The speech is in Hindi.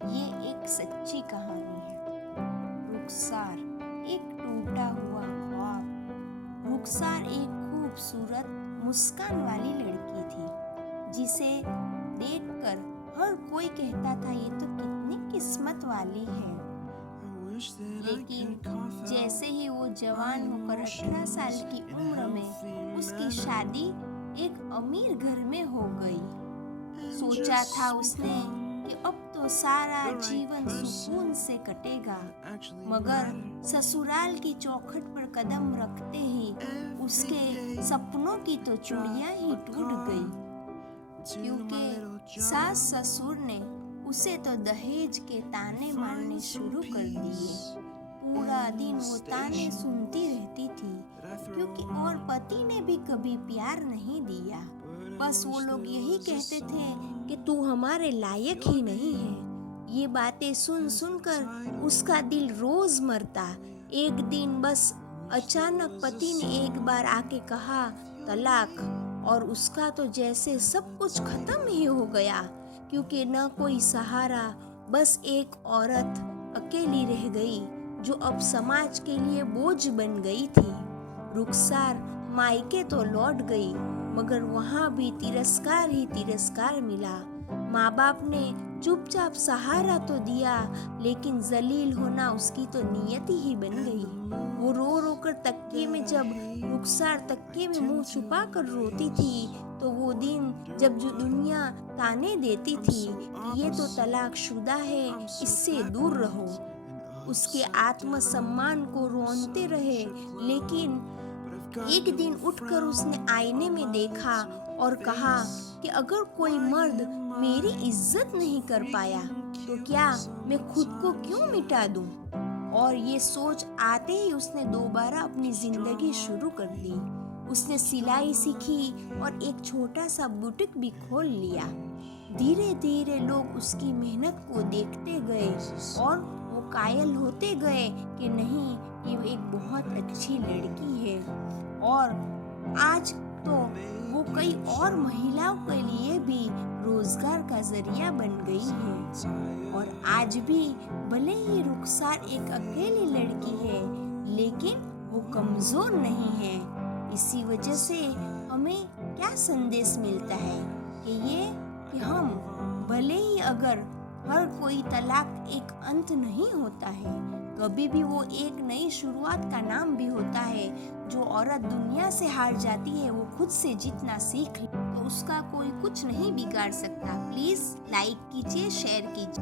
ये एक सच्ची कहानी है। रुखसार, एक टूटा हुआ ख्वाब। रुखसार एक खूबसूरत मुस्कान वाली लड़की थी जिसे देखकर हर कोई कहता था ये तो कितनी किस्मत वाली है। लेकिन जैसे ही वो जवान होकर 18 साल की उम्र में उसकी शादी एक अमीर घर में हो गई। सोचा था उसने कि अब तो सारा जीवन सुकून से कटेगा, मगर ससुराल की चौखट पर कदम रखते ही उसके सपनों की तो चूड़ियां ही टूट गई, क्योंकि सास ससुर ने उसे तो दहेज के ताने मारने शुरू कर दिए। पूरा दिन वो ताने सुनती रहती थी, क्योंकि और पति ने भी कभी प्यार नहीं दिया। बस वो लोग यही कहते थे कि तू हमारे लायक ही नहीं है। ये बातें सुन सुनकर उसका दिल रोज मरता। एक दिन बस अचानक पति ने एक बार आके कहा तलाक, और उसका तो जैसे सब कुछ खत्म ही हो गया, क्योंकि न कोई सहारा, बस एक औरत अकेली रह गई जो अब समाज के लिए बोझ बन गई थी। रुखसार मायके तो लौट गई, मगर वहाँ भी तिरस्कार ही तिरस्कार मिला। माँ बाप ने चुपचाप सहारा तो दिया, लेकिन जलील होना उसकी तो नियति ही बन गई। वो रो रो कर तकिए में, जब रुखसार तकिए में मुंह छुपा कर रोती थी, तो वो दिन जब जो दुनिया ताने देती थी कि ये तो तलाकशुदा है, इससे दूर रहो, उसके आत्मसम्मान को रोनते रहे। लेकिन एक दिन उठकर उसने आईने में देखा और कहा कि अगर कोई मर्द मेरी इज्जत नहीं कर पाया तो क्या मैं खुद को क्यों मिटा दूं? और ये सोच आते ही उसने दोबारा अपनी जिंदगी शुरू कर दी। उसने सिलाई सीखी और एक छोटा सा बुटीक भी खोल लिया। धीरे धीरे लोग उसकी मेहनत को देखते गए और वो कायल होते गए कि नहीं, ये एक बहुत अच्छी लड़की है। और आज तो वो कई और महिलाओं के लिए भी रोजगार का जरिया बन गई है। और आज भी भले ही रुखसार एक अकेली लड़की है, लेकिन वो कमजोर नहीं है। इसी वजह से हमें क्या संदेश मिलता है कि हम भले ही, अगर हर कोई तलाक एक अंत नहीं होता है, कभी भी वो एक नई शुरुआत का नाम भी होता है। जो औरत दुनिया से हार जाती है वो खुद से जीतना सीख ले तो उसका कोई कुछ नहीं बिगाड़ सकता। प्लीज लाइक कीजिए, शेयर कीजिए।